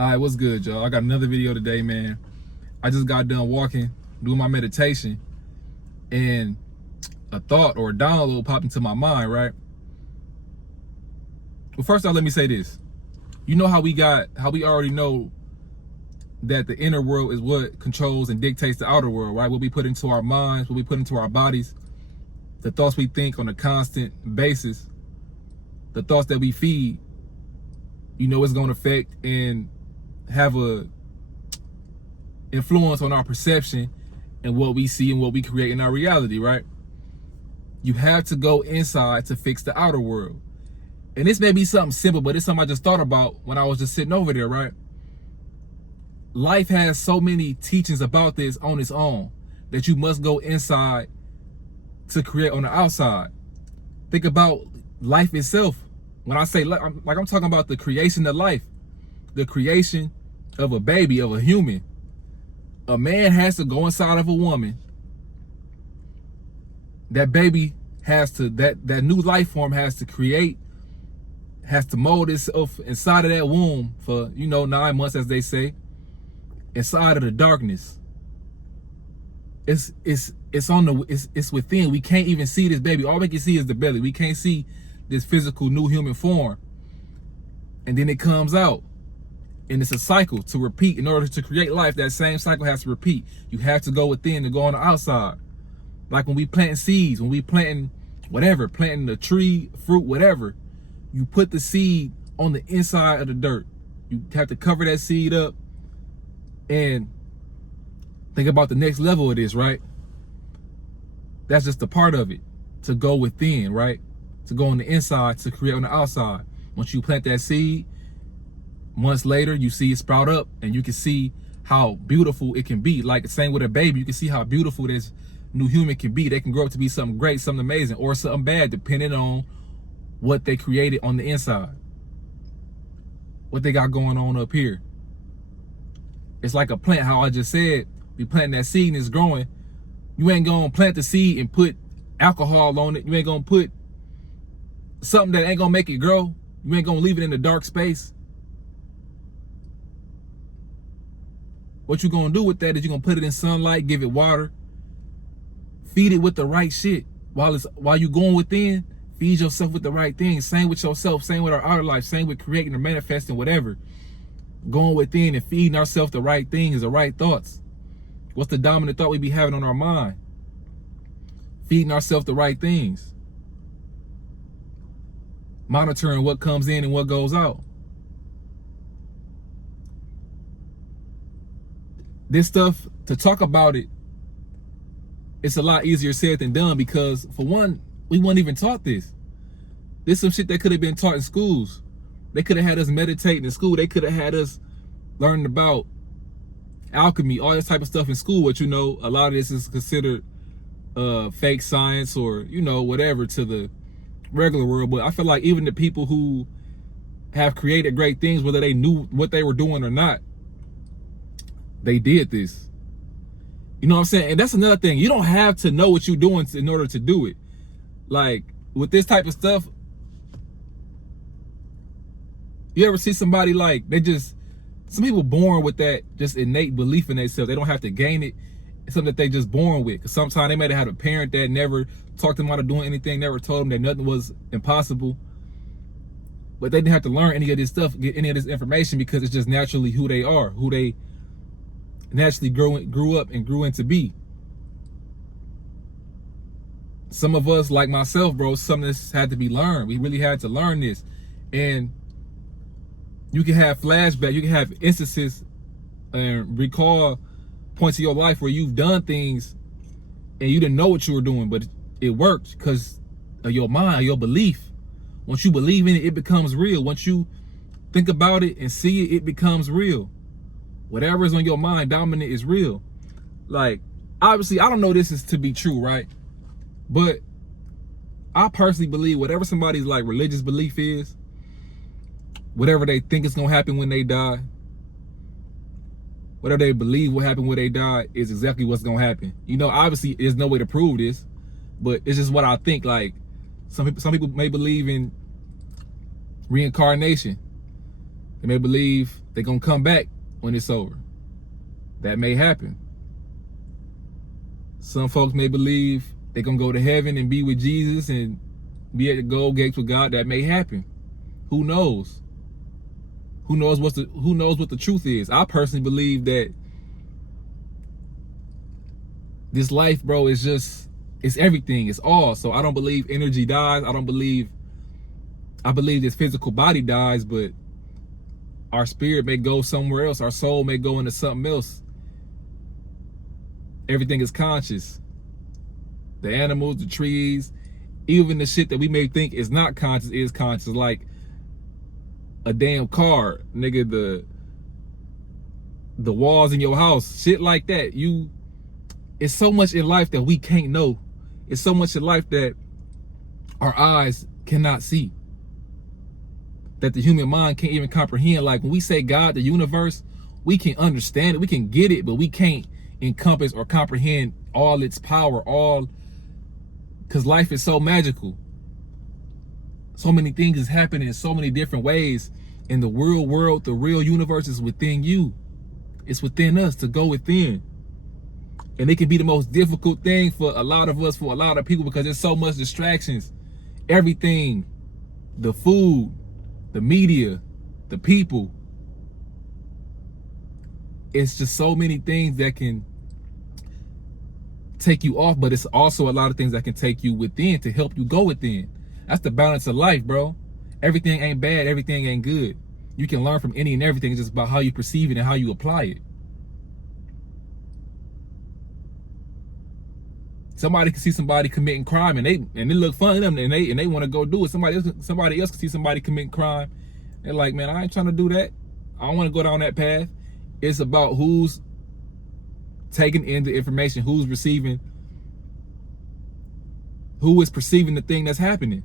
All right, what's good, y'all? I got another video today, man. I just got done walking, doing my meditation, and a thought or a download popped into my mind, right? Well, first off, let me say this. You know how we already know that the inner world is what controls and dictates the outer world, right? What we put into our minds, what we put into our bodies, the thoughts we think on a constant basis, the thoughts that we feed, you know, it's going to affect and have a influence on our perception and what we see and what we create in our reality, right? You have to go inside to fix the outer world. And this may be something simple, but it's something I just thought about when I was just sitting over there, right? Life has so many teachings about this on its own that you must go inside to create on the outside. Think about life itself. When I say I'm talking about the creation of life, the creation of a baby, of a human. A man has to go inside of a woman. That baby has to, that new life form has to create, has to mold itself inside of that womb for, 9 months, as they say, inside of the darkness. It's within. We can't even see this baby. All we can see is the belly. We can't see this physical new human form. And then it comes out. And it's a cycle to repeat. In order to create life, that same cycle has to repeat. You have to go within to go on the outside. Like when we planting seeds, when we planting whatever, planting a tree, fruit, whatever, you put the seed on the inside of the dirt. You have to cover that seed up and think about the next level of this, right? That's just a part of it, to go within, right? To go on the inside, to create on the outside. Once you plant that seed, months later, you see it sprout up and you can see how beautiful it can be. Like the same with a baby, you can see how beautiful this new human can be. They can grow up to be something great, something amazing, or something bad, depending on what they created on the inside. What they got going on up here. It's like a plant, how I just said, we planting that seed and it's growing. You ain't gonna plant the seed and put alcohol on it. You ain't gonna put something that ain't gonna make it grow. You ain't gonna leave it in the dark space. What you gonna do with that is you're gonna put it in sunlight, give it water, feed it with the right shit. While you going within, feed yourself with the right things. Same with yourself, same with our outer life, same with creating or manifesting, whatever. Going within and feeding ourselves the right things, the right thoughts. What's the dominant thought we be having on our mind? Feeding ourselves the right things. Monitoring what comes in and what goes out. This stuff, to talk about it, it's a lot easier said than done because, for one, we weren't even taught this. This is some shit that could have been taught in schools. They could have had us meditating in school. They could have had us learning about alchemy, all this type of stuff in school, but a lot of this is considered fake science or, whatever to the regular world. But I feel like even the people who have created great things, whether they knew what they were doing or not, they did this. You know what I'm saying? And that's another thing. You don't have to know what you're doing in order to do it. Like, with this type of stuff, you ever see somebody like, some people born with that just innate belief in themselves. They don't have to gain it. It's something that they just born with. Because sometimes they might have had a parent that never talked them out of doing anything, never told them that nothing was impossible. But they didn't have to learn any of this stuff, get any of this information, because it's just naturally who they are, who they naturally grew up and grew into be. Some of us, like myself, bro, some of this had to be learned. We really had to learn this. And you can have flashbacks, you can have instances and recall points of your life where you've done things and you didn't know what you were doing, but it worked because of your mind, your belief. Once you believe in it, it becomes real. Once you think about it and see it, it becomes real. Whatever is on your mind, dominant, is real. Like, obviously, I don't know this is to be true, right? But I personally believe whatever somebody's like religious belief is, whatever they think is gonna happen when they die, whatever they believe will happen when they die, is exactly what's gonna happen. Obviously, there's no way to prove this, but it's just what I think. Like, some people may believe in reincarnation. They may believe they're going to come back when it's over. That may happen. Some folks may believe they're going to go to heaven and be with Jesus and be at the gold gates with God. That may happen. Who knows? Who knows what the truth is? I personally believe that this life, bro, is just, it's everything. It's all. So I don't believe energy dies. I believe this physical body dies, but our spirit may go somewhere else. Our soul may go into something else. Everything is conscious. The animals, the trees, even the shit that we may think is not conscious is conscious. Like a damn car, nigga, the walls in your house, shit like that. It's so much in life that we can't know. It's so much in life that our eyes cannot see, that the human mind can't even comprehend. Like when we say God, the universe, we can understand it, we can get it, but we can't encompass or comprehend all its power, because life is so magical. So many things is happening in so many different ways. And the real world, the real universe is within you. It's within us to go within. And it can be the most difficult thing for a lot of us, for a lot of people, because there's so much distractions. Everything, the food, the media, the people. It's just so many things that can take you off, but it's also a lot of things that can take you within to help you go within. That's the balance of life, bro. Everything ain't bad, everything ain't good. You can learn from any and everything. It's just about how you perceive it and how you apply it. Somebody can see somebody committing crime and it look fun to them and they want to go do it. Somebody else can see somebody committing crime. They're like, man, I ain't trying to do that. I don't want to go down that path. It's about who's taking in the information, who's receiving, who is perceiving the thing that's happening.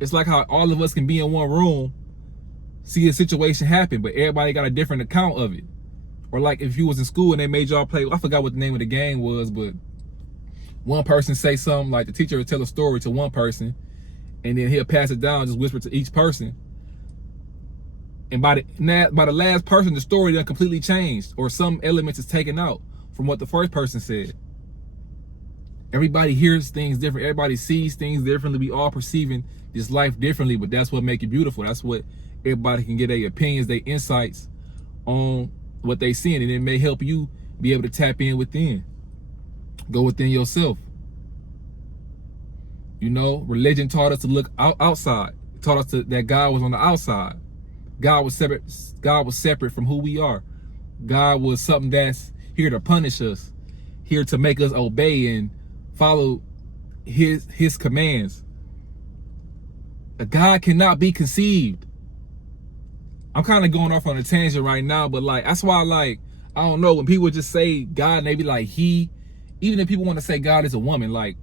It's like how all of us can be in one room, see a situation happen, but everybody got a different account of it. Or like if you was in school and they made y'all play, I forgot what the name of the game was, but one person say something, like the teacher would tell a story to one person, and then he'll pass it down, just whisper to each person. And by the last person, the story done completely changed, or some elements is taken out from what the first person said. Everybody hears things different. Everybody sees things differently. We all perceiving this life differently, but that's what makes it beautiful. That's what everybody can get their opinions, their insights on what they seeing, and it may help you be able to tap in within. Go within yourself. You know, religion taught us to look outside. It taught us that God was on the outside. God was separate from who we are. God was something that's here to punish us, here to make us obey and follow his commands. A God cannot be conceived. I'm kind of going off on a tangent right now, but like that's why, like, I don't know, when people just say God and they be like he, even if people want to say God is a woman, like,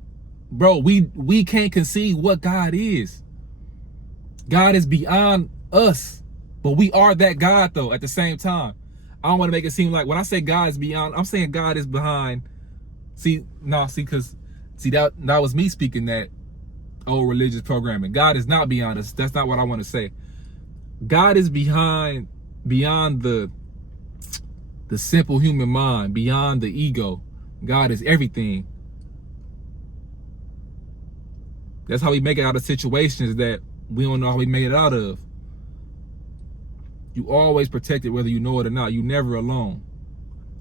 bro, we can't conceive what God is. God is beyond us, but we are that God though at the same time. I don't want to make it seem like when I say God is beyond, I'm saying God is behind. Because that was me speaking that old religious programming. God is not beyond us. That's not what I want to say. God is beyond the simple human mind, beyond the ego. God is everything. That's how we make it out of situations that we don't know how we made it out of. You always protected whether you know it or not. You never alone.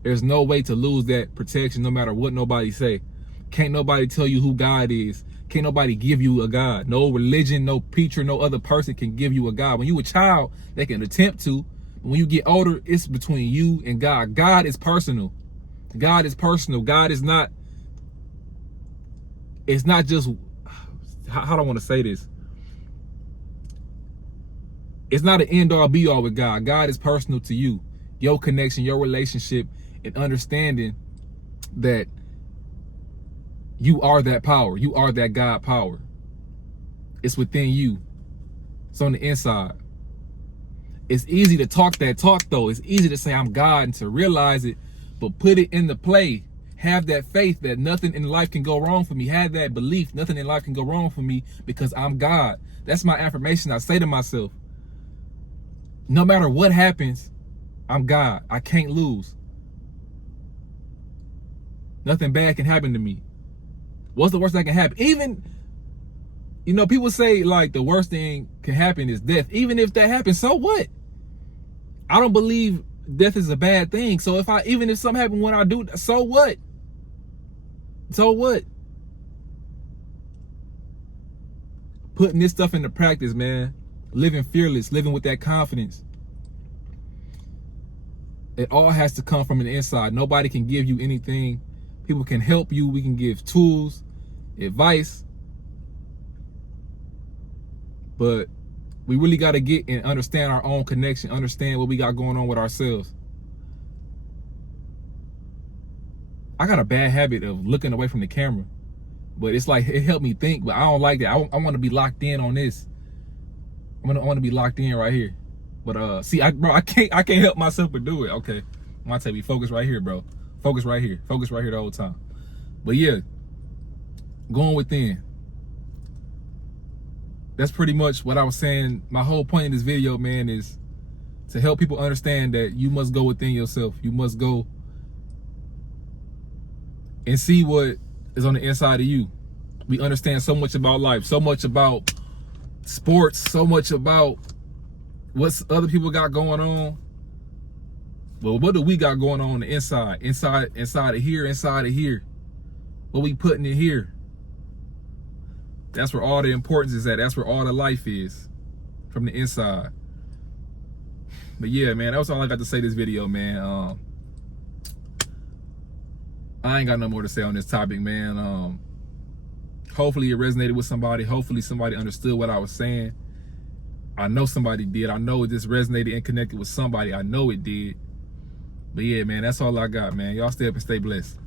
There's no way to lose that protection no matter what nobody say. Can't nobody tell you who God is. Can't nobody give you a God. No religion, no preacher, no other person can give you a God. When you a child, they can attempt to. But when you get older, it's between you and God. God is personal. God is personal. God is not, it's not just, how do I want to say this? It's not an end all be all with God. God is personal to you. Your connection, your relationship, and understanding that you are that power. You are that God power. It's within you. It's on the inside. It's easy to talk that talk though. It's easy to say I'm God and to realize it, but put it into play. Have that faith that nothing in life can go wrong for me. Have that belief nothing in life can go wrong for me because I'm God. That's my affirmation I say to myself. No matter what happens, I'm God. I can't lose. Nothing bad can happen to me. What's the worst that can happen? Even, you know, people say like the worst thing can happen is death. Even if that happens, so what? I don't believe death is a bad thing. So even if something happens when I do, so what? So what? Putting this stuff into practice, man. Living fearless, living with that confidence. It all has to come from the inside. Nobody can give you anything. People can help you. We can give tools, advice. But we really got to get and understand our own connection, understand what we got going on with ourselves. I got a bad habit of looking away from the camera, but it's like, it helped me think, but I don't like that. I want to be locked in on this. I want to be locked in right here. But see, bro, I can't help myself but do it. Okay, Monte, focus right here, bro. Focus right here. Focus right here the whole time. But yeah, going within. That's pretty much what I was saying. My whole point in this video, man, is to help people understand that you must go within yourself. You must go and see what is on the inside of you. We understand so much about life, so much about sports, so much about what other people got going on. But what do we got going on the inside? Inside of here. What we putting in here? That's where all the importance is at. That's where all the life is, from the inside. But yeah, man, that was all I got to say this video, man. I ain't got no more to say on this topic, man. Hopefully it resonated with somebody. Hopefully somebody understood what I was saying. I know somebody did. I know this resonated and connected with somebody. I know it did. But yeah, man, that's all I got, man. Y'all stay up and stay blessed.